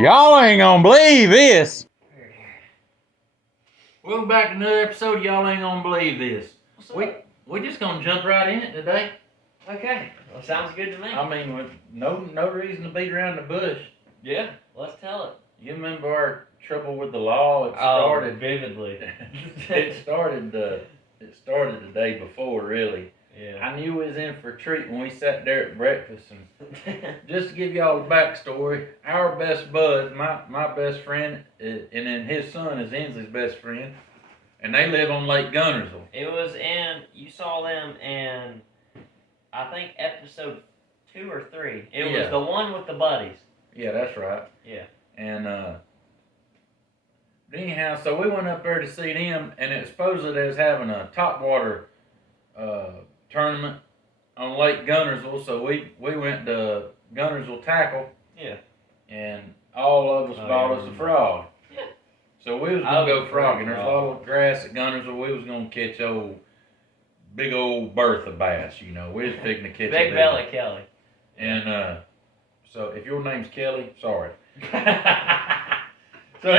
Y'all ain't gonna believe this. Welcome back to another episode. Y'all ain't gonna believe this. We just gonna jump right in it today. Okay, well, sounds good to me. I mean, with no reason to beat around the bush. Yeah, let's tell it. You remember our trouble with the law? It started vividly. it started the day before, really. Yeah. I knew we was in for a treat when we sat there at breakfast, and just to give y'all the backstory, our best bud, my best friend, and then his son is Inslee's best friend, and they live on Lake Gunnersville. You saw them in, I think, episode 2 or 3. It was the one with the buddies. Yeah, that's right. Yeah. And anyhow, so we went up there to see them, and it supposedly they was having a topwater tournament on Lake Gunnersville, so we went to Gunnersville Tackle. Yeah. And all of us bought us a frog. Yeah. So we was gonna go frogging. There's a lot of grass at Gunnersville. We was gonna catch big old Bertha bass, you know. We was fixing to catch Big belly Kelly. And so if your name's Kelly, sorry. So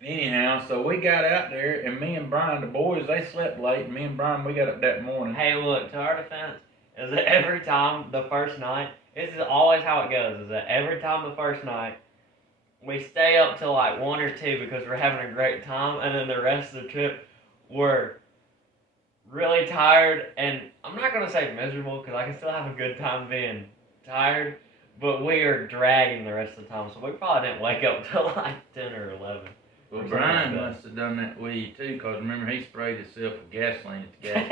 anyhow, so we got out there, and me and Brian, the boys, they slept late, and me and Brian, we got up that morning. Hey, look, to our defense, is that every time the first night, this is always how it goes, is that every time the first night, we stay up till like 1 or 2 because we're having a great time, and then the rest of the trip, we're really tired, and I'm not going to say miserable, because I can still have a good time being tired, but we are dragging the rest of the time, so we probably didn't wake up till like 10 or 11. Well, Brian must have done that with you too, because remember, he sprayed himself with gasoline at the gas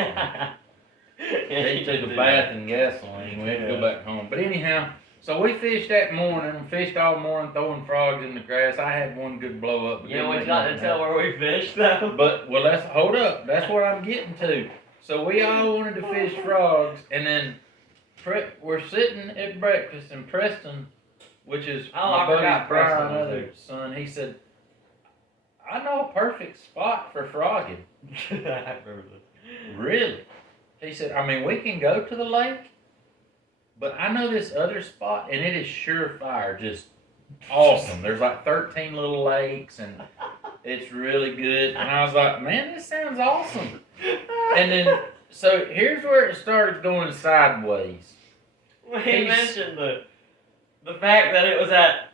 station. He took a bath in gasoline. We had to go back home. But anyhow, so we fished that morning. We fished all morning, throwing frogs in the grass. I had one good blow up. You know what you got to tell where we fished, though? But, well, hold up. That's what I'm getting to. So we all wanted to fish frogs, and then we're sitting at breakfast, and Preston, which is my buddy Brian's other son, he said, I know a perfect spot for frogging. I remember this. Really? He said, I mean, we can go to the lake, but I know this other spot, and it is surefire, just awesome. There's like 13 little lakes, and it's really good. And I was like, man, this sounds awesome. And then, so here's where it started going sideways. Well, he mentioned the fact that it was at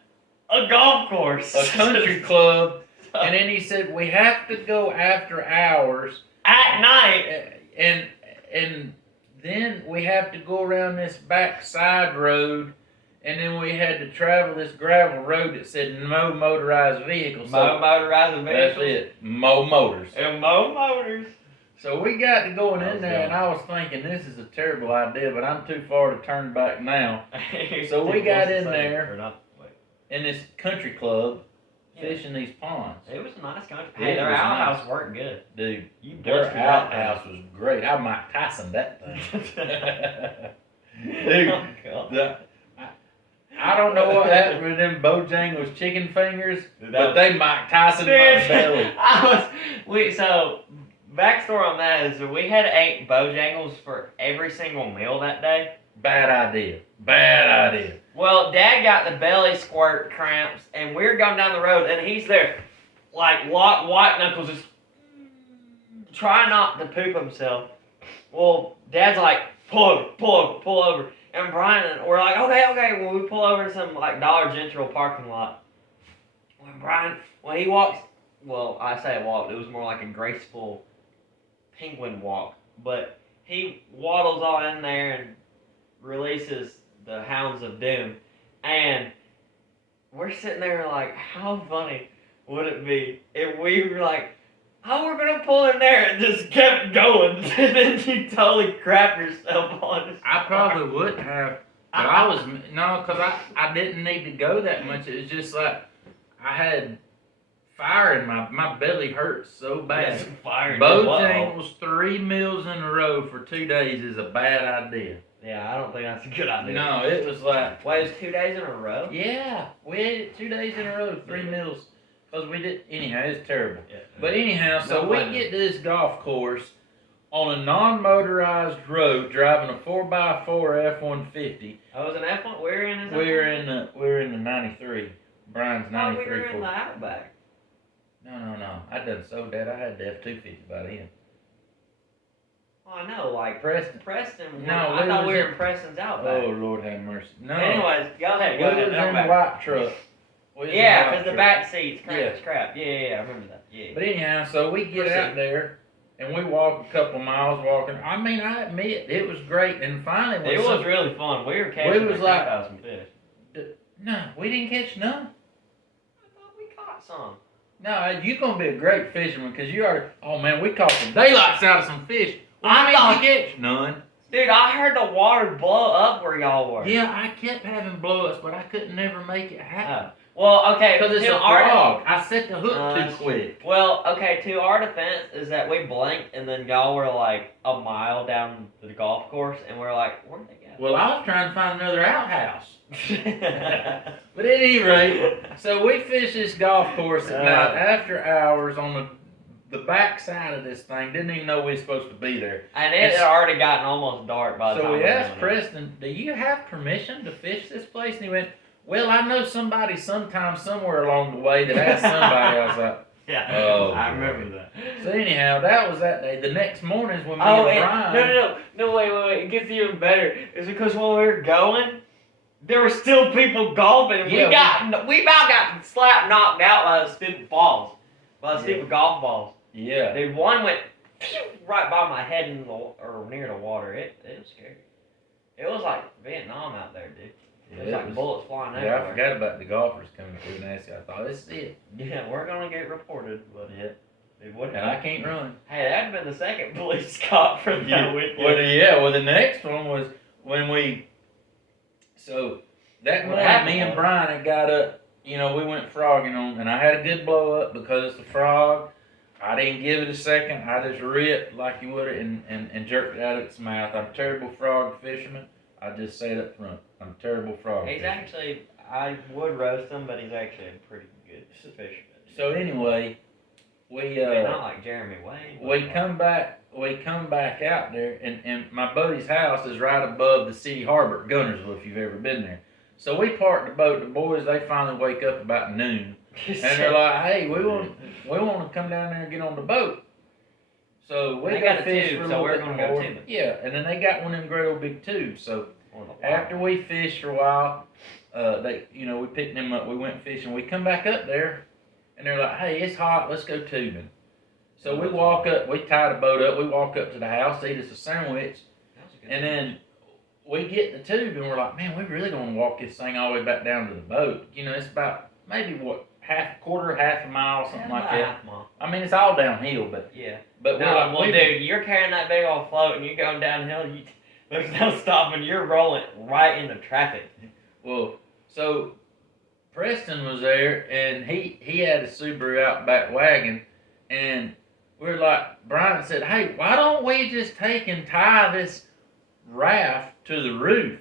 a golf course. A country club. And then he said, we have to go after hours. At night. And then we have to go around this back side road. And then we had to travel this gravel road that said no motorized vehicles. Motorized vehicles? That's it. Mo motors. And Mo motors. So we got to going in there, and I was thinking, this is a terrible idea, but I'm too far to turn back now. So we got in there in this country club. Fishing these ponds. It was a nice country. Hey, their outhouse worked good. Dude, their outhouse was great. I Mike Tyson that thing. Dude, I don't know what happened with them Bojangles chicken fingers, but they Mike Tyson my belly. So, backstory on that is that we had 8 Bojangles for every single meal that day. Bad idea. Well, Dad got the belly squirt cramps, and we're going down the road, and he's there, like, white knuckles, just trying not to poop himself. Well, Dad's like, pull over. And Brian and we're like, okay. Well, we pull over to some, like, Dollar General parking lot. He walks, well, I say walk, it was more like a graceful penguin walk. But he waddles all in there and releases the Hounds of Doom, and we're sitting there like, how funny would it be if we were like, oh, we're gonna pull in there, and just kept going, and then you totally crap yourself on us. I probably would have, but because I didn't need to go that much. It was just like I had fire in my belly hurt so bad. Yes, fire. Bojangles 3 meals in a row for 2 days is a bad idea. Yeah, I don't think that's a good idea. No, it was like... Wait, it was 2 days in a row? Yeah, we ate it 2 days in a row, 3 meals. Because we did... Anyhow, it's terrible. Yeah. But anyhow, so we get to this golf course. on a non-motorized road driving a 4x4 F-150. Oh, it was an F1? We're in his We're in the 93. Brian's Oh, we 93 were in Ford. the Outback. No. I done so bad. I had the F-250 by then. Oh, I know, like Preston. No, I thought we were in Preston's Outback. Oh, Lord have mercy. No. Anyways, go ahead. We was in the white truck. Yeah, because the back seats crap. Yeah, I remember that. Yeah. But anyhow, so we get out there and we walk a couple miles walking. I mean, I admit it was great. And finally, it was really fun. We were catching some fish. No, we didn't catch none. I thought we caught some. No, you gonna be a great fisherman because you are. Oh man, we caught the daylights out of some fish. I thought catch none. Dude, I heard the water blow up where y'all were. Yeah, I kept having blow-ups, but I couldn't never make it happen. Well, okay. Because it's a frog. I set the hook too quick. Well, okay, to our defense is that we blinked and then y'all were like a mile down the golf course and we're like, where'd they go? Well, I was trying to find another outhouse. But at any rate, so we fished this golf course at night after hours on the back side of this thing. Didn't even know we were supposed to be there. And it had already gotten almost dark by the time. So we asked Preston, do you have permission to fish this place? And he went, well, I know somebody sometime somewhere along the way that asked somebody. I was like, yeah, oh, I remember that. So anyhow, that was that day. The next morning is when me and Brian... No, wait. It gets even better. It's because when we were going, there were still people golfing. Yeah, we about got knocked out by the stupid balls. By the stupid golf balls. Yeah. Dude, one went right by my head or near the water. It was scary. It was like Vietnam out there, dude. It was like bullets flying everywhere. Yeah, I forgot about the golfers coming through nasty. I thought, this is it. Yeah, we're going to get reported. But it wouldn't. And I can't run. Hey, that'd been the second police cop for that weekend. Well, the next one was when we... So, that morning, me and Brian had got up. You know, we went frogging on, and I had a good blow up because it's a frog. I didn't give it a second. I just ripped like you would and jerked it out of its mouth. I'm a terrible frog fisherman. I just say it up front. I'm a terrible frog fisherman. Actually, I would roast him, but he's actually a pretty good fisherman. So anyway, we not like Jeremy Wayne. We come back out there, and my buddy's house is right above the city harbor at Gunnersville, if you've ever been there. So we parked the boat. The boys, they finally wake up about noon, and they're like, "Hey, we want to come down there and get on the boat." So we got a fish for a little bit more. Yeah, and then they got one of them great old big tubes. So after we fished for a while, we picked them up. We went fishing. We come back up there, and they're like, "Hey, it's hot. Let's go tubing." So we walk up. We tie the boat up. We walk up to the house, eat us a sandwich, and then we get the tube, and we're like, "Man, we really gonna walk this thing all the way back down to the boat." You know, it's about maybe half a mile, something like that. I mean, it's all downhill, but yeah. But dude, you're carrying that big old float, and you're going downhill. There's no stopping. You're rolling right into traffic. Well, so Preston was there, and he had a Subaru Outback wagon, and we're like, Brian said, "Hey, why don't we just take and tie this raft to the roof,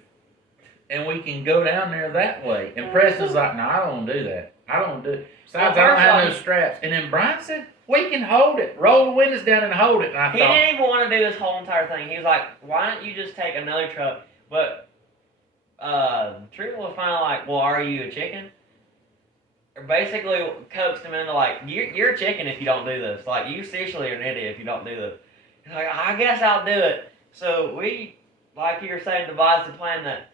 and we can go down there that way?" And Preston's like, "No, I don't want to do that. I don't do it. Besides, I don't have no straps." And then Brian said, "We can hold it. Roll the windows down and hold it." And he didn't even want to do this whole entire thing. He was like, "Why don't you just take another truck?" But Trina was finally like, "Well, are you a chicken?" Or basically coaxed him into like, "You're a chicken if you don't do this. Like, you seriously are an idiot if you don't do this." He's like, "I guess I'll do it." So we, like you were saying, devised a plan that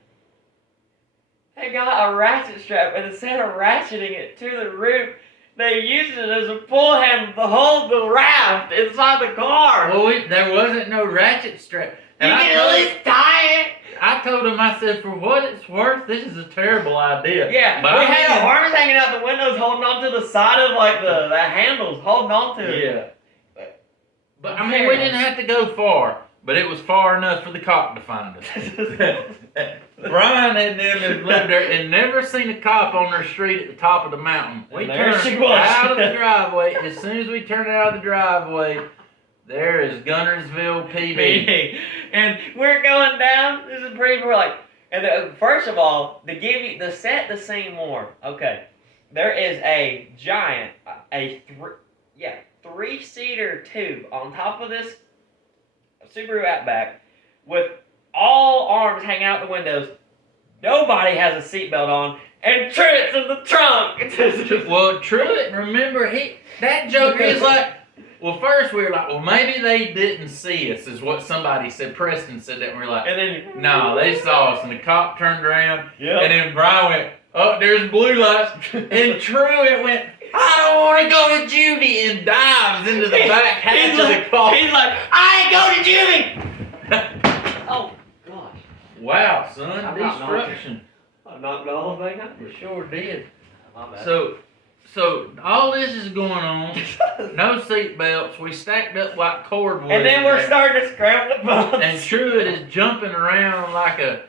they got a ratchet strap, and instead of ratcheting it to the roof, they used it as a pull handle to hold the raft inside the car. Well, there wasn't no ratchet strap. And you can at least tie it. I told him, I said, for what it's worth, this is a terrible idea. Yeah, but we had a harness hanging out the windows holding on to the side of like the handles, holding on to it. Yeah. But I mean, we didn't have to go far, but it was far enough for the cop to find us. Brian and them have lived there and never seen a cop on their street at the top of the mountain. We turned out of the driveway. As soon as we turned out of the driveway, there is Gunnersville PD. And we're going down. This is pretty. We're like, first of all, to set the scene more. Okay, there is a giant, three-seater tube on top of this Subaru Outback with all arms hanging out the windows. Nobody has a seatbelt on, and Truett's in the trunk. Well, Truett, remember, that joker is like, well, first we were like, well, maybe they didn't see us, is what somebody said. Preston said that, and we were like, And then, no, they saw us, and the cop turned around, yep. and then Brian went, oh, there's blue lights, and Truett went, I don't want to go to juvie, and dives into the back hatch of the car. He's like, I ain't going to juvie! Oh, gosh. Wow, son, destruction. I knocked the whole thing out. You sure did. My bad. So all this is going on. No seat belts. We stacked up like cordwood. And then we're starting to scramble the bumps. And Truett is jumping around like a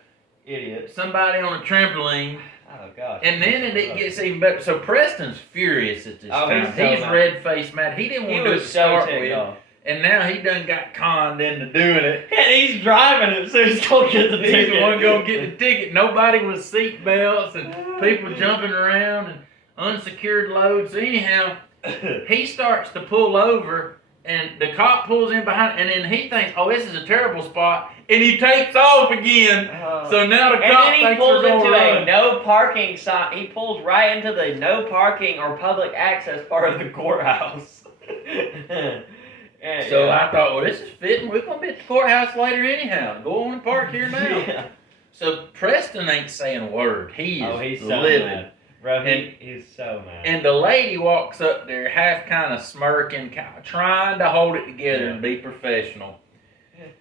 idiot. Somebody on a trampoline. Oh gosh. And then it gets even better. So Preston's furious at this time. He's red-faced mad. He didn't want to do it to start with. And now he done got conned into doing it. And he's driving it, so he's gonna get the ticket. He's the one gonna get the ticket. Nobody with seat belts and people jumping around and unsecured loads. So anyhow, he starts to pull over and the cop pulls in behind and then he thinks, oh, this is a terrible spot, and he takes off again. So now the cop thinks we're going to a no parking sign. He pulls right into the no parking or public access part of the courthouse. So I thought, well, this is fitting. We're going to be at the courthouse later anyhow. Go on and park here now. Yeah. So Preston ain't saying a word. He's so living. Mad. Bro, he's so mad. And the lady walks up there, half kind of smirking, trying to hold it together and be professional.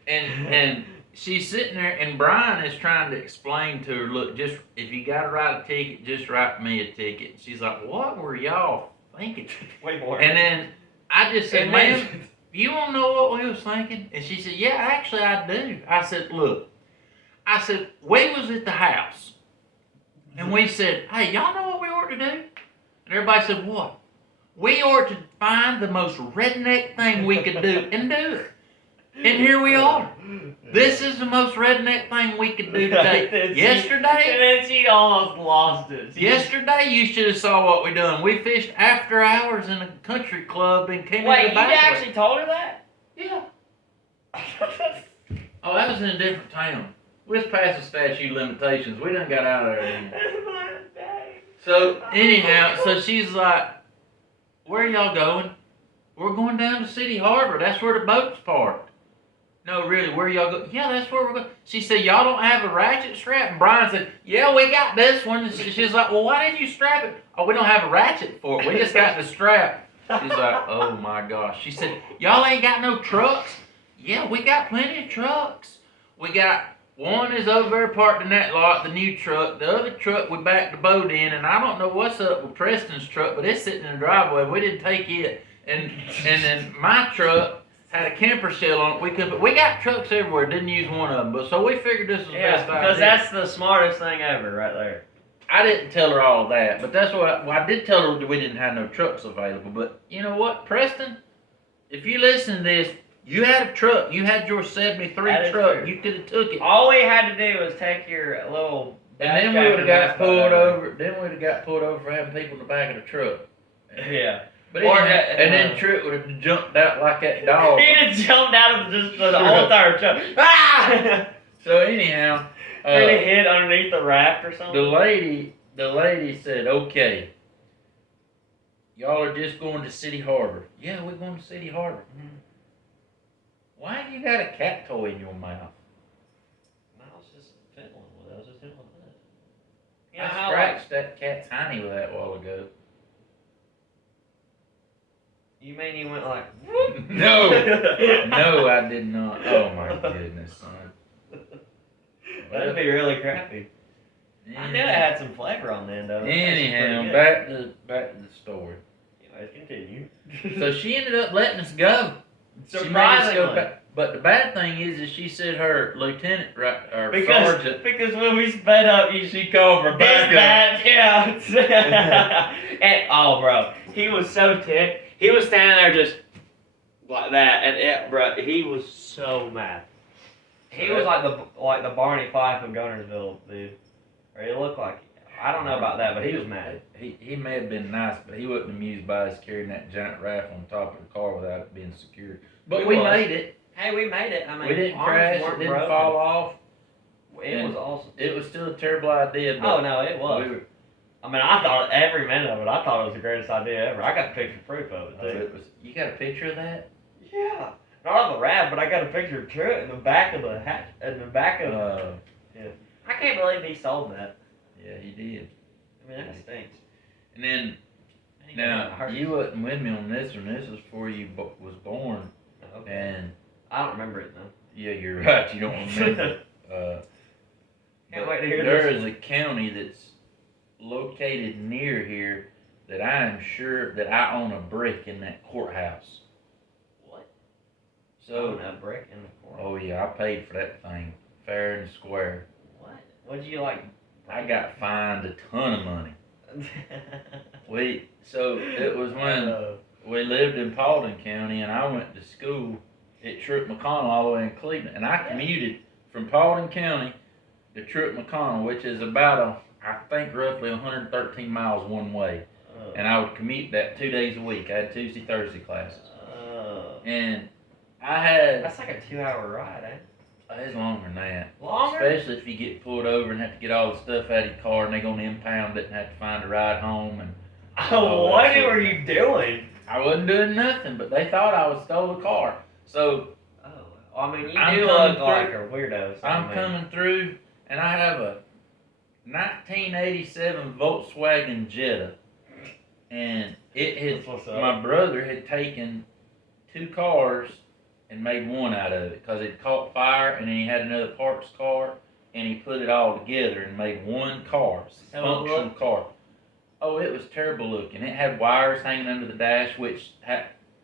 And she's sitting there, and Brian is trying to explain to her, look, just if you got to write a ticket, just write me a ticket. And she's like, what were y'all thinking? Way more. And then I just said, ma'am, you don't know what we was thinking? And she said, yeah, actually I do. I said, look, we was at the house. And we said, hey, y'all know what we ought to do? And everybody said, what? We ought to find the most redneck thing we could do and do it. And here we are. This is the most redneck thing we could do today. Yesterday? And then she almost lost it. Yesterday, you should have saw what we done. We fished after hours in a country club and came Wait, in the back. you actually told her that? Yeah. Oh, that was in a different town. We was past the statute of limitations. We done got out of there. So, anyhow, so she's like, where are y'all going? We're going down to City Harbor. That's where the boat's parked. No, really, where y'all go? Yeah, that's where we're going. She said, y'all don't have a ratchet strap? And Brian said, yeah, we got this one. And she's like, well, why didn't you strap it? Oh, we don't have a ratchet for it. We just got the strap. She's like, oh my gosh. She said, y'all ain't got no trucks? Yeah, we got plenty of trucks. We got, one is over there parked in that lot, the new truck. The other truck we backed the boat in, and I don't know what's up with Preston's truck, but it's sitting in the driveway. We didn't take it. And then my truck had a camper shell on it. We got trucks everywhere. Didn't use one of them, but so we figured this was the best idea. Because that's the smartest thing ever, right there. I didn't tell her all of that, but that's what I did tell her that we didn't have no trucks available. But you know what, Preston? If you listen to this, you had a truck. You had your 73 truck. You could have took it. All we had to do was take your little. And then we would have got pulled over. Then we'd have got pulled over for having people in the back of the truck. Yeah. But and then Truett would have jumped out like that dog. He'd have jumped out of just the whole entire truck. Ah! So anyhow, and he hid underneath the raft or something. The lady said, "Okay, y'all are just going to City Harbor." Yeah, we're going to City Harbor. Mm-hmm. Why you got a cat toy in your mouth? I was just fiddling with it. I was just fiddling with it. You know, I scratched that cat's hiney with that a while ago. You mean you went like, No, I did not. Oh my goodness, son. That'd be really crappy. I knew it had some flavor on the end of it. Anyhow, back to the story. Anyways, continue. So she ended up letting us go. Surprisingly. But the bad thing is she said her lieutenant, or sergeant. Because when we sped up, she called for backup. Yeah. And oh, bro, he was so ticked. He was standing there just like that, and bro, he was so mad. He was like the Barney Fife of Gunnersville, dude. Or he looked like, I don't know about that, but he was mad. He may have been nice, but he wasn't amused by us carrying that giant raft on top of the car without it being secured. But we made it. Hey, we made it. I mean, We didn't arms crash. It weren't didn't broken. fall off. It was awesome. It was still a terrible idea. But Oh no, it was. I mean, I thought every minute of it. I thought it was the greatest idea ever. I got picture proof of it too. You got a picture of that? Yeah, not of the rap, but I got a picture of Truett in the back of the hat. In the back of. Yeah. I can't believe he sold that. Yeah, he did. I mean, that stinks. And then now you wasn't with me on this one. This was before you was born. Okay. And I don't remember it though. yeah, you're right. You don't remember. Can't wait to hear there this. is a county that's located near here that I am sure that I own a brick in that courthouse. What? So Own a brick in the courthouse? Oh yeah, I paid for that thing fair and square. What? What'd you like? I got fined a ton of money. So it was when we lived in Paulding County and I went to school at Truett McConnell all the way in Cleveland, and I commuted from Paulding County to Truett McConnell, which is about I think roughly 113 miles one way. And I would commute that 2 days a week. I had Tuesday, Thursday classes. And I had... That's like a 2-hour ride, eh? It's longer than that. Longer? Especially if you get pulled over and have to get all the stuff out of your car and they're going to impound it and have to find a ride home. And what were you doing? I wasn't doing nothing, but they thought I was stole the car. So... I mean, you do look like a weirdo. So I'm coming through, and I have a 1987 Volkswagen Jetta, and my brother had taken 2 cars and made one out of it because it caught fire, and then he had another parts car, and he put it all together and made one car, functional car. Oh, it was terrible looking. It had wires hanging under the dash, which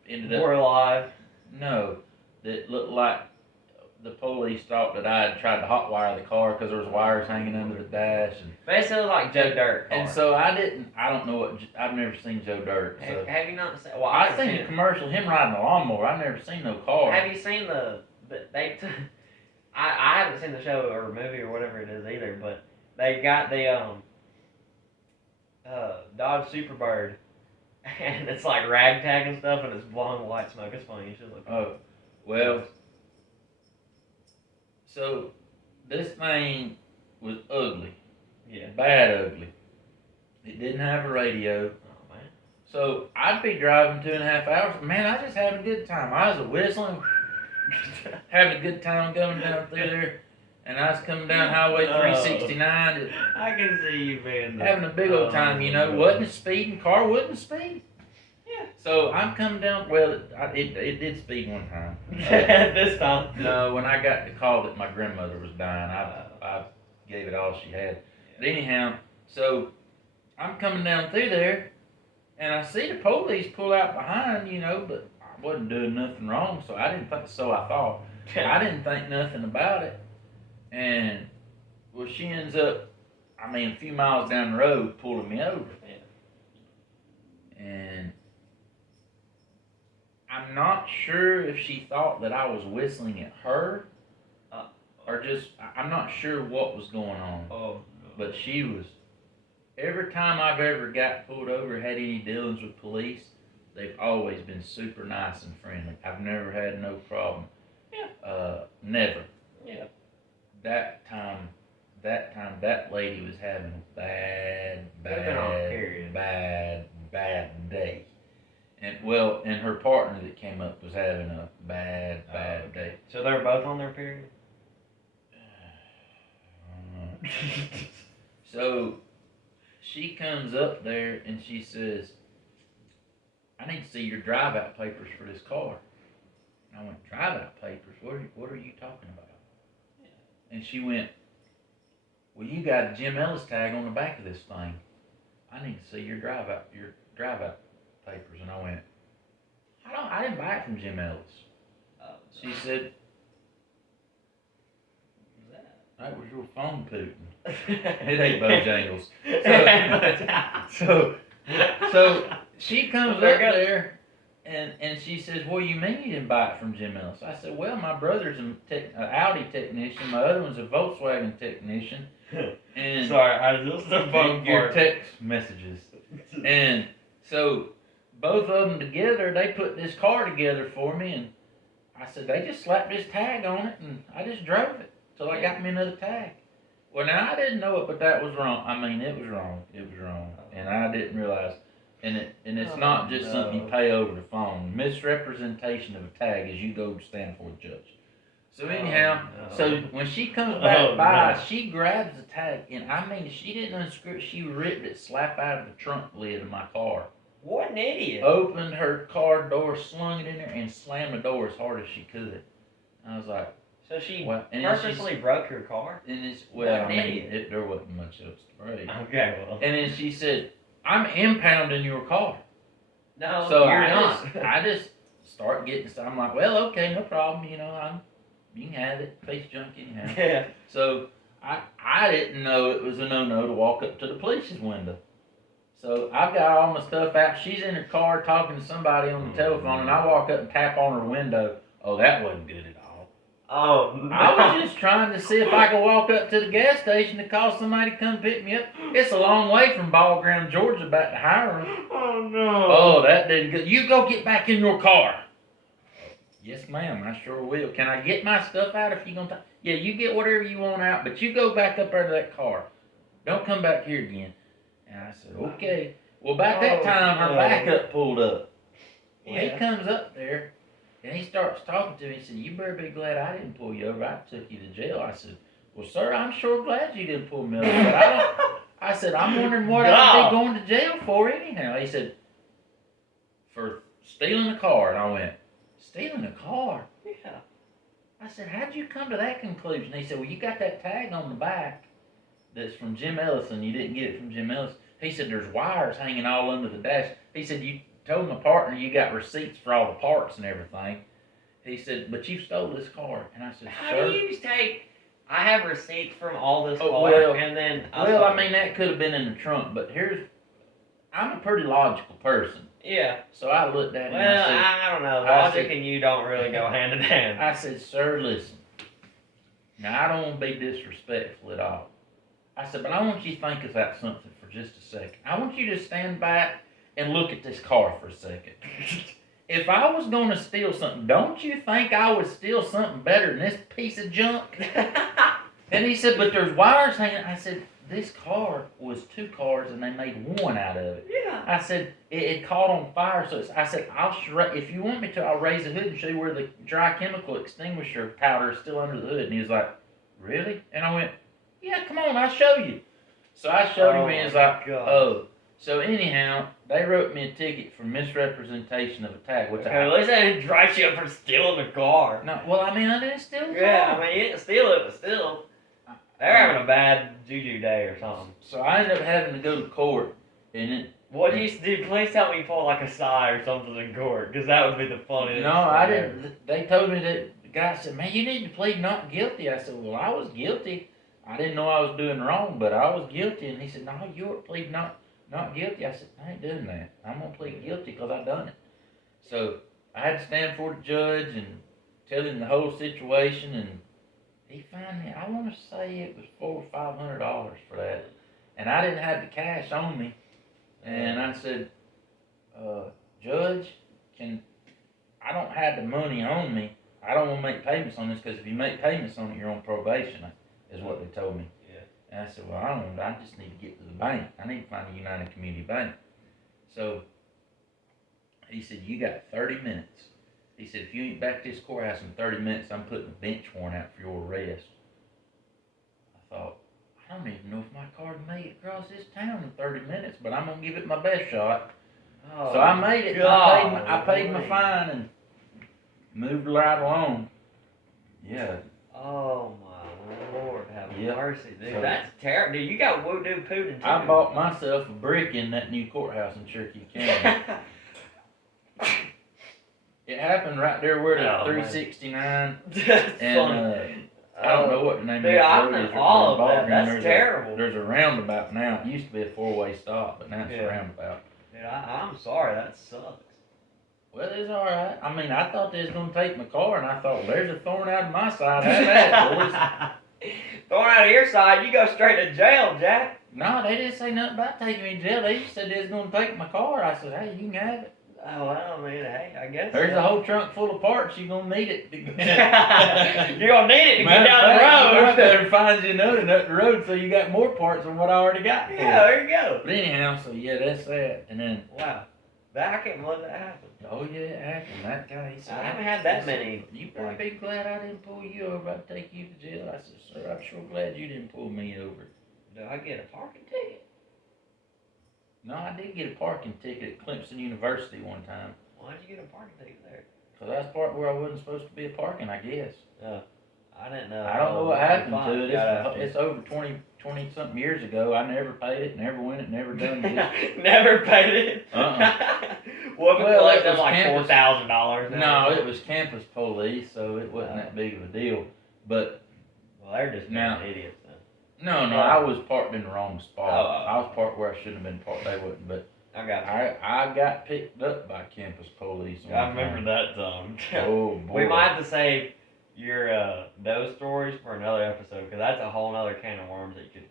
ended up... We're alive. No, that looked like the police thought that I had tried to hotwire the car because there was wires hanging under the dash. And basically like Joe Dirt car. And so I don't know what, I've never seen Joe Dirt. So. Have you not seen, well, I've seen the commercial, him riding a lawnmower. I've never seen no car. Have you seen I haven't seen the show or movie or whatever it is either, but they got the Dodge Superbird, and it's like ragtag and stuff, and it's blowing white smoke. It's funny. You should look. Oh, well. So this thing was ugly. Yeah. Bad ugly. It didn't have a radio. Oh man. So I'd be driving 2.5 hours. Man, I just having a good time. I was whistling, having a good time going down through there. And I was coming down Highway 369. I can see you being having a big old time, you know. Wasn't speeding. Car wouldn't speed. Yeah. So I'm coming down. Well, it did speed one time. This time? No, when I got the call that my grandmother was dying, I gave it all she had. But anyhow, so I'm coming down through there, and I see the police pull out behind, you know, but I wasn't doing nothing wrong, so I didn't think. So I thought I didn't think nothing about it. And well, she ends up, a few miles down the road, pulling me over. Yeah. And I'm not sure if she thought that I was whistling at her, or just, I'm not sure what was going on. Oh. But she was, every time I've ever got pulled over, had any dealings with police, they've always been super nice and friendly. I've never had no problem. Yeah. Never. Yeah. That time, that lady was having a bad day. And her partner that came up was having a bad day. So they're both on their period? So, she comes up there and she says, I need to see your drive-out papers for this car. And I went, drive-out papers? What are you talking about? And she went, well, you got a Jim Ellis tag on the back of this thing. I need to see your drive-out papers. And I went, I didn't buy it from Jim Ellis. She said, that was your phone Putin. It ain't Bojangles. So she comes up there and she says, well, you mean you didn't buy it from Jim Ellis? I said, well, my brother's an Audi technician. My other one's a Volkswagen technician. And sorry, I just the phone your text messages. And so both of them together, they put this car together for me, and I said, they just slapped this tag on it, and I just drove it till I got me another tag. Well, now I didn't know it, but that was wrong. I mean, it was wrong. It was wrong, and I didn't realize. And it's not just something you pay over the phone. Misrepresentation of a tag is you go stand for a judge. So anyhow, so when she comes back by, she grabs the tag, and I mean, she didn't unscrew it. She ripped it slap out of the trunk lid of my car. What an idiot! Opened her car door, slung it in there, and slammed the door as hard as she could. I was like, so she well, purposely broke your car? And it's, well, I mean, there wasn't much else to break. Okay, well. And then she said, I'm impounding your car. No, so you're not. I just start getting stuff. I'm like, well, okay, no problem. You know, you can have it. Face junk anyhow. Yeah. So I didn't know it was a no-no to walk up to the police's window. So I've got all my stuff out. She's in her car talking to somebody on the telephone, and I walk up and tap on her window. Oh, that wasn't good at all. Oh, no. I was just trying to see if I could walk up to the gas station to call somebody to come pick me up. It's a long way from Ball Ground, Georgia, back to Hiram. Oh, no. Oh, that didn't good. You go get back in your car. Yes, ma'am, I sure will. Can I get my stuff out if you're going to? Yeah, you get whatever you want out, but you go back up there to that car. Don't come back here again. And I said, okay. Well, about that time, her backup pulled up. Well, he comes up there, and he starts talking to me. He said, you better be glad I didn't pull you over. I took you to jail. I said, well, sir, I'm sure glad you didn't pull me over. But I said, I'm wondering what I'd be going to jail for anyhow. He said, for stealing a car. And I went, stealing a car? Yeah. I said, how'd you come to that conclusion? He said, well, you got that tag on the back that's from Jim Ellison. You didn't get it from Jim Ellison. He said, there's wires hanging all under the dash. He said, you told my partner you got receipts for all the parts and everything. He said, but you stole this car. And I said, how sir? do you take, I have receipts from all this car, well, and then... Well, I mean, that could have been in the trunk, but I'm a pretty logical person. Yeah. So I looked at him and I said... I don't know, logic and you don't really go hand in hand. I said, sir, listen. Now, I don't want to be disrespectful at all. I said, but I want you to think about something for just a second. I want you to stand back and look at this car for a second. If I was going to steal something, don't you think I would steal something better than this piece of junk? And he said, but there's wires hanging. I said, this car was two cars and they made one out of it. Yeah. I said, it caught on fire. So I said, if you want me to, I'll raise the hood and show you where the dry chemical extinguisher powder is still under the hood. And he was like, really? And I went, yeah, come on, I'll show you. So I showed him and he was like, oh. So anyhow, they wrote me a ticket for misrepresentation of a tag. Which at least they didn't drive you up for stealing the car. No, well, I mean, I didn't steal the car. Yeah, I mean, you didn't steal it, but still. They're having a bad juju day or something. So I ended up having to go to court. And what did you do? Please tell me you pulled like a sigh or something in court, because that would be the funniest. No, I didn't. They told me that the guy said, man, you need to plead not guilty. I said, well, I was guilty. I didn't know I was doing wrong, but I was guilty. And he said, no, you're plead not guilty. I said, I ain't doing that. I'm going to plead guilty because I done it. So I had to stand for the judge and tell him the whole situation. And he fined me, I want to say it was $400 or $500 for that. And I didn't have the cash on me. And I said, Judge, I don't have the money on me. I don't want to make payments on this because if you make payments on it, you're on probation, is what they told me. Yeah. And I said, well, I just need to get to the bank. I need to find a United Community Bank. So he said, you got 30 minutes. He said, if you ain't back to this courthouse in 30 minutes, I'm putting a bench warrant out for your arrest. I thought, I don't even know if my car made it across this town in 30 minutes, but I'm going to give it my best shot. Oh, so I made it. I paid my fine and moved right along. Yeah. Oh, my Lord. Have mercy, dude. So, that's terrible. Dude, you got woo-doo Putin, too. I bought myself a brick in that new courthouse in Cherokee County. It happened right there where the 369. That's and I don't know what the name of it is. I know all of that. That's terrible. There's a roundabout now. It used to be a four-way stop, but now it's a roundabout. Dude, I'm sorry. That sucks. Well, it's all right. I mean, I thought they was going to take my car, and I thought, well, there's a thorn out of my side. Have that, boys. Thorn out of your side, you go straight to jail, Jack. No, they didn't say nothing about taking me to jail. They just said they was going to take my car. I said, hey, you can have it. Oh, well, man, hey, I guess. There's a whole trunk full of parts. You're gonna need it. You're gonna need it to get Matter of down the fact, road. I better find you another up the road so you got more parts than what I already got. Yeah, there you go. But anyhow, so yeah, that's that. And then, Wow. That I can't believe that happened. oh yeah, it happened. That guy, he said, I haven't had that he said, many. You better be glad I didn't pull you over. I'd take you to jail. I said, sir, I'm sure glad you didn't pull me over. Do I get a parking ticket? No, I did get a parking ticket at Clemson University one time. Why'd you get a parking ticket there? Cause that's part where I wasn't supposed to be a parking, I guess. I didn't know. I don't know what happened to it. Got It's over 20 something years ago. I never paid it, never went it, never done it. Never paid it. What if we Well, collected it was like campus- $4,000? No, it was campus police, so it wasn't that big of a deal. But Well, they're just Now- idiots then. no, I was parked in the wrong spot. Oh. I was parked where I shouldn't have been parked. They wouldn't. But I got you. I got picked up by campus police. I remember that time. Oh boy. We might have to save your those stories for another episode because that's a whole other can of worms that you could.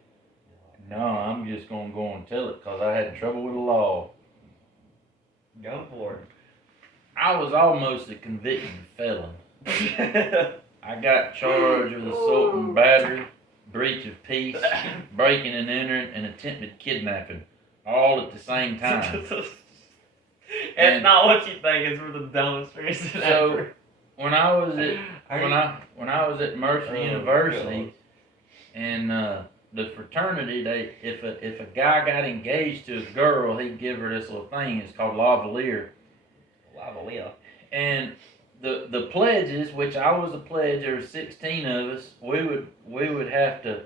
No, I'm just gonna go and tell it because I had trouble with the law. Go for I was almost a convicted felon. it. I got charged with assault and battery, breach of peace, breaking and entering, and attempted kidnapping, all at the same time. It's not what you think. It's for the dumbest reason So, ever. When I was at when I was at Mercer University, and the fraternity, if a guy got engaged to a girl, he'd give her this little thing. It's called lavalier. Lavalier. And the pledges, which I was a pledge, there were 16 of us. We would have to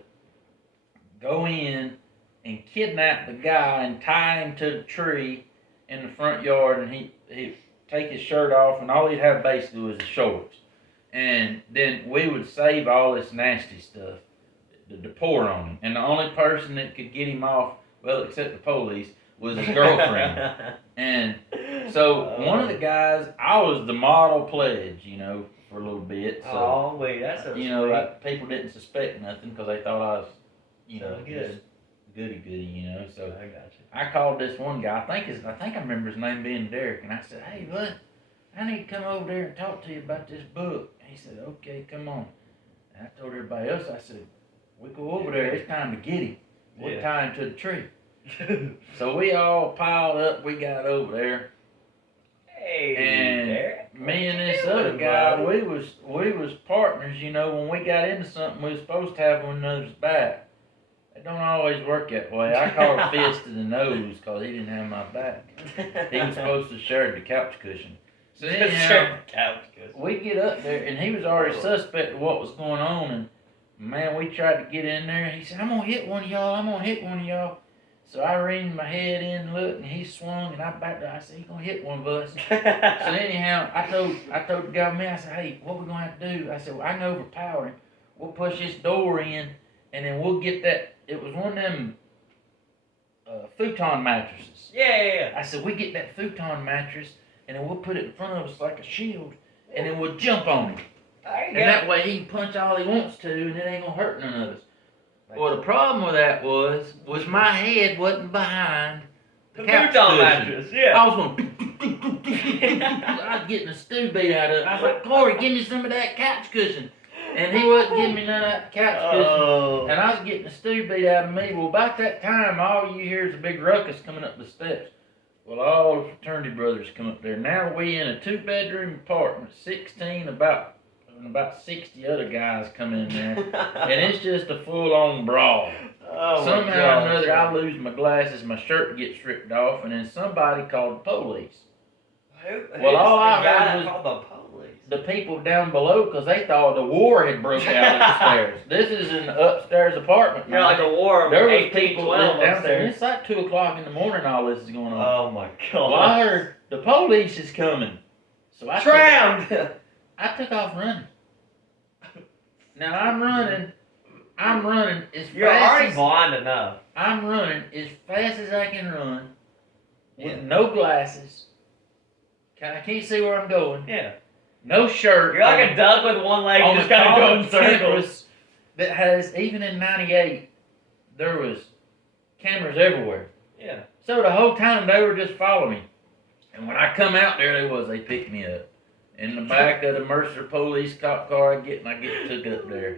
go in and kidnap the guy and tie him to the tree in the front yard, and he'd take his shirt off, and all he'd have basically was his shorts. And then we would save all this nasty stuff to pour on him. And the only person that could get him off, well, except the police, was his girlfriend. And so one of the guys, I was the model pledge, for a little bit. So, Oh, wait, that's so sweet. like people didn't suspect nothing because they thought I was, So good. just goody, So I got you. I called this one guy. I think I remember his name being Derek, and I said, "Hey, bud, I need to come over there and talk to you about this book." And he said, "Okay, come on." And I told everybody else, I said, "We go over there. It's time to get him. We'll tie him to the tree." So we all piled up. We got over there, Hey, and Derek, me and what this you other doing, guy, buddy? we was partners. When we got into something, we was supposed to have one another's back. It don't always work that way. I called a fist to the nose because he didn't have my back. He was supposed to share the couch cushion. So anyhow, we get up there, and he was already suspect of what was going on. And man, we tried to get in there. He said, "I'm gonna hit one of y'all. I'm gonna hit one of y'all." So I leaned my head in and looked, and he swung, and I backed up. I said, "He's gonna hit one of us." So anyhow, I told the guy with me, I said, "Hey, what we gonna have to do?" I said, "Well, I can overpower him. We'll push this door in, and then we'll get that." It was one of them futon mattresses. Yeah. I said, "We get that futon mattress, and then we'll put it in front of us like a shield, and then we'll jump on him. There And that way he can punch all he wants to, and it ain't gonna hurt none of us." Well, the problem with that was my head wasn't behind the couch futon cushion. mattress, yeah. I was going, I was getting the stew beat out of it. I was like, "Corey, give me some of that couch cushion." And he wasn't giving me none of that couch cushion. Oh. And I was getting the stew beat out of me. Well, about that time, all you hear is a big ruckus coming up the steps. Well, all the fraternity brothers come up there. Now we in a 2-bedroom apartment, 16, about 60 other guys come in there. And it's just a full-on brawl. Oh, Somehow or another, I lose my glasses, my shirt gets stripped off, and then somebody called the police. Well, all I the guy heard that was- called the police. The people down below, because they thought the war had broke out upstairs. This is an upstairs apartment. You're like a war of There was people 1812 living down there. And upstairs. it's like 2 o'clock in the morning. All this is going on. Oh my god. Well, I heard the police is coming, so I Trammed! took off running. Now I'm running as You're fast already as blind enough. I'm running as fast as I can run with Yeah. no glasses. I can't see where I'm going. Yeah. No shirt. You're like a duck with one leg on just the kind of going in college circles. campus that has, even in '98, there was cameras everywhere. Yeah. So the whole time they were just following me. And when I come out there, they picked me up. In the back of the Mercer police cop car I get took up there.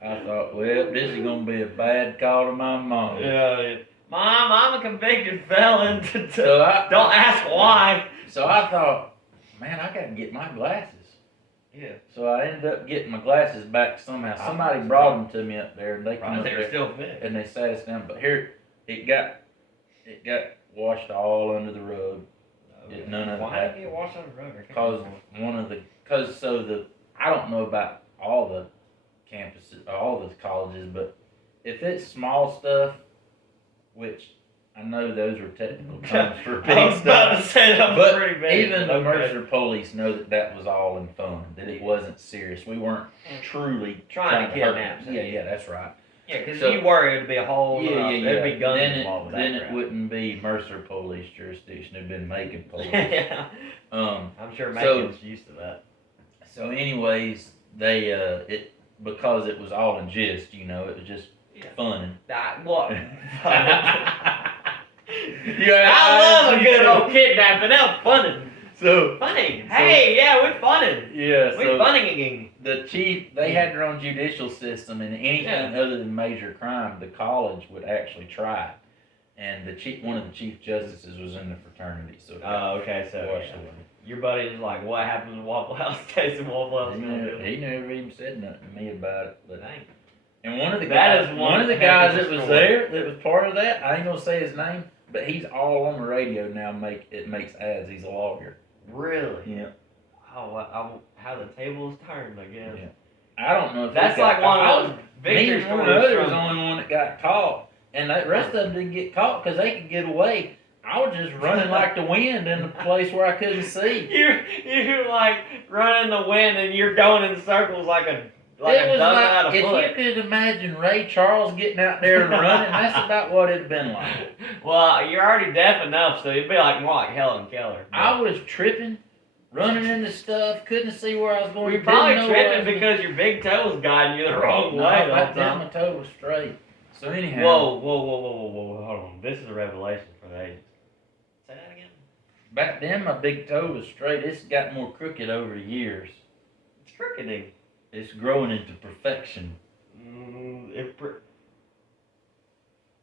I thought, well, this is gonna be a bad call to my mom. Yeah. Mom, I'm a convicted felon. So Don't ask why. So I thought, man, I gotta get my glasses. Yeah. So I ended up getting my glasses back somehow. Somebody brought them to me up there, and they come up They were there still fit. and they sat us down. But here, it got washed all under the rug. None of it Why did it get washed under the rug? I don't know about all the campuses, all the colleges, but if it's small stuff, which I know those are technical terms for big I was about to stuff, say that was but pretty big. even the Mercer police know that was all in fun, that it wasn't serious. We weren't truly trying to hurt. kidnap. Yeah, that's right. Yeah, because you worry it'd be a whole. There'd be guns involved with that. Then it wouldn't be Mercer police jurisdiction. It'd been Macon police. Yeah. I'm sure Macon's used to that. So, anyways, they because it was all in jest, it was just fun. What? Yeah, I love a good old kidnapping. That was funny. So funny. Hey, yeah, we're funning. Yeah, we're funning again. The chief, they had their own judicial system, and anything other than major crime, the college would actually try. And one of the chief justices was in the fraternity, so. Oh, okay, so your buddy was like, "What happened in the Waffle House case in Waffle House?" He never even said nothing to me about it, but. Dang. And one of the guys that was there, that was part of that, I ain't gonna say his name, but he's all on the radio now. It makes ads. He's a lawyer. Really? Yeah. Oh, how the tables turned, I guess. Yeah. I don't know if that's like one of those victory stories. One of the others was the only one that got caught, and the rest of them didn't get caught because they could get away. I was just running like the wind in the place where I couldn't see. You're like running the wind, and you're going in circles like a dozen out of foot. If you could imagine Ray Charles getting out there and running, that's about what it'd been like. Well, you're already deaf enough, so it'd be more like Helen Keller. But I was tripping, running into stuff, couldn't see where I was going. You're probably tripping because your big toe was guiding you the wrong way. Back then my toe was straight. So anyhow. Whoa, hold on. This is a revelation for the ages. Say that again? Back then my big toe was straight. It's got more crooked over the years. It's crookeding. It's growing into perfection.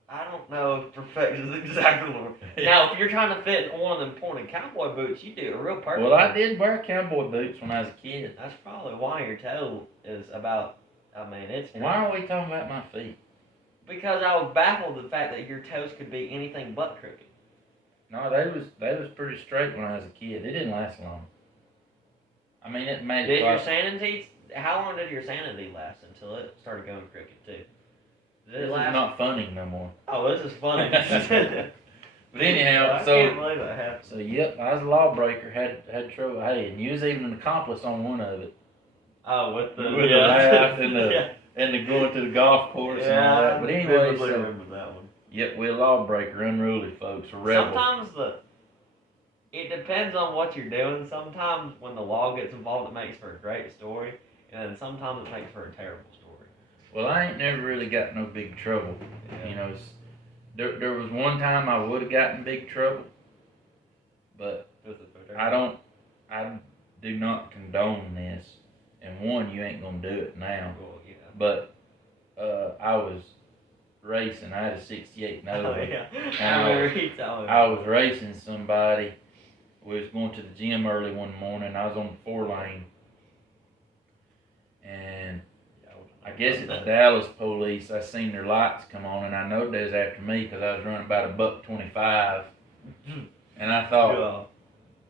I don't know if perfection is exactly the word. Now, if you're trying to fit in one of them pointed cowboy boots, you do it real perfect. Well, I did wear cowboy boots when I was a kid. That's probably why your toe is about, it's... Why are we talking about my feet? Because I was baffled the fact that your toes could be anything but crooked. No, they was pretty straight when I was a kid. It didn't last long. It made Did your sanity... How long did your sanity last until it started going crooked too? This is not funny no more. Oh, this is funny. But anyhow, I can't believe that happened. So yep, I was a lawbreaker. Had trouble. Hey, and you was even an accomplice on one of it. Oh, with the laugh and the going to the golf course and all that. But anyway, I remember that one. Yep, we're a lawbreaker, unruly folks, a rebel. Sometimes it depends on what you're doing. Sometimes when the law gets involved, it makes for a great story. And then sometimes it makes for a terrible story. Well, I ain't never really got no big trouble. Yeah. There was one time I would have gotten big trouble, but I do not condone this. And one, you ain't gonna do it now. Well, yeah. But I was racing. I had a '68 Nova. Oh yeah. And I was racing somebody. We was going to the gym early one morning. I was on the 4-lane. And I guess it's the Dallas police. I seen their lights come on, and I know they was after me because I was running about $1.25. And I thought,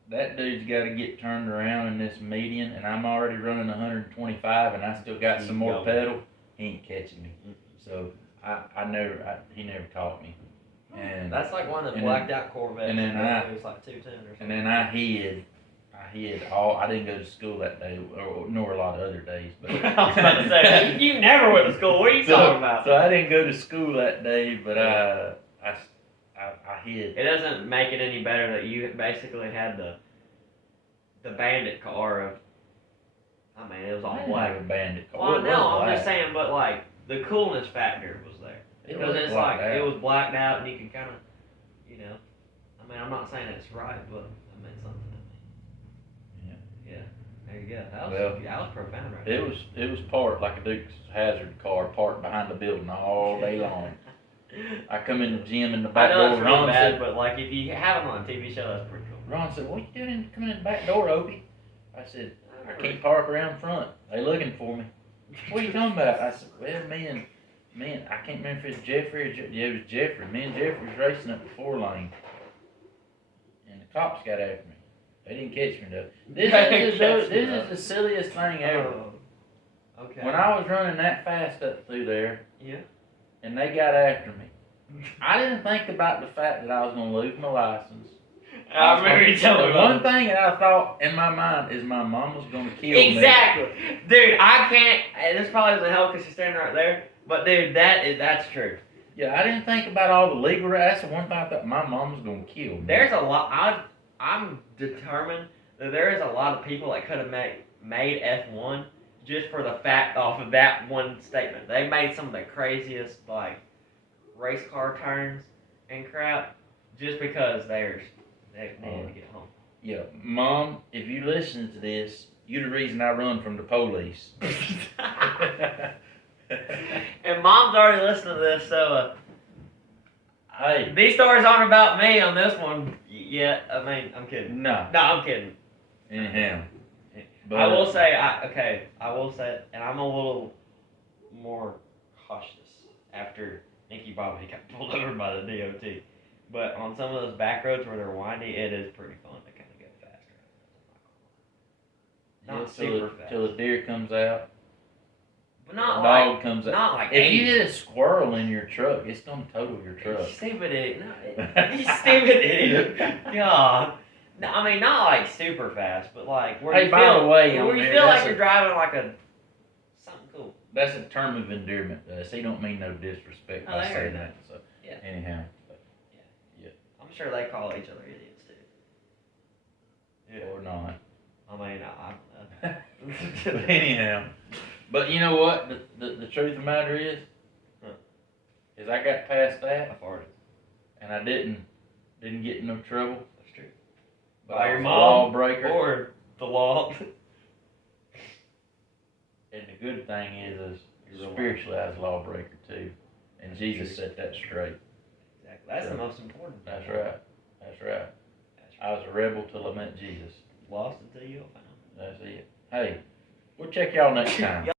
that dude's got to get turned around in this median, and I'm already running 125, and I still got some more pedal. He ain't catching me. So he never caught me. And that's like one of the blacked out Corvettes. And then it was like 210 or something. And then I hid all. I didn't go to school that day, nor a lot of other days. But I was about to say, you never went to school. What are you talking about? So I didn't go to school that day, but I hid. It doesn't make it any better that you basically had the bandit car of. It was all black. A bandit car. Well, no, I'm just saying, but the coolness factor was there because it was blacked out, and you can kind of, I'm not saying it's right, but meant something to me. Yeah. There you go. That was profound, right? It was parked like a Dukes Hazard car, parked behind the building all day long. I come in the gym in the back I know door. it's really Ron bad, said, but like if you have them on a TV show, that's pretty cool. Ron said, "What you doing coming in the back door, Opie?" I said, "I can't park around front. They looking for me." "What are you talking about?" I said, "Well, me and I can't remember if it's Jeffrey or yeah, it was Jeffrey. Me and Jeffrey was racing up the 4 lane, and the cops got after me. They didn't catch me though. This is the silliest thing ever. Oh, okay. When I was running that fast up through there, Yeah. and they got after me, I didn't think about the fact that I was going to lose my license. I remember you telling me The one thing that I thought in my mind is my mom was going to kill me. Exactly. Dude, I can't, and this probably doesn't help because she's standing right there, but dude, that's true. Yeah, I didn't think about all the legal. That's the one thing I thought my mom was going to kill me. There's a lot, I'm determined that there is a lot of people that could have made F1 just for the fact off of that one statement. They made some of the craziest, like, race car turns and crap just because they needed to get home. Yeah, Mom, if you listen to this, you're the reason I run from the police. And Mom's already listening to this, so hey, these stories aren't about me on this one yet. I mean, I'm kidding. no, I'm kidding. anyhow. But, I will say, and I'm a little more cautious after Nicky Bobby got pulled over by the DOT. But on some of those back roads where they're windy, it is pretty fun to kind of go faster. Not super fast. Till a deer comes out. But not dog comes out. Not like if 80. you hit a squirrel in your truck, it's gonna total your truck. You stupid idiot. You stupid idiot. God. No, I mean, not like super fast, but like where you by the way, where you feel like you're driving like something cool. That's a term of endearment to us. He don't mean no disrespect by saying that. So yeah. Anyhow. Yeah. I'm sure they call each other idiots too. Yeah. Or not. I mean, I But anyhow. But you know what? The truth of the matter is I got past that. I farted. And I didn't get in no trouble. That's true. But I was a lawbreaker. Or the law. And the good thing is spiritually I was a lawbreaker too. And Jesus set that straight. Exactly. That's the most important thing. That's right. I was a rebel till I met Jesus. Lost until you found. That's it. Hey, we'll check y'all next time.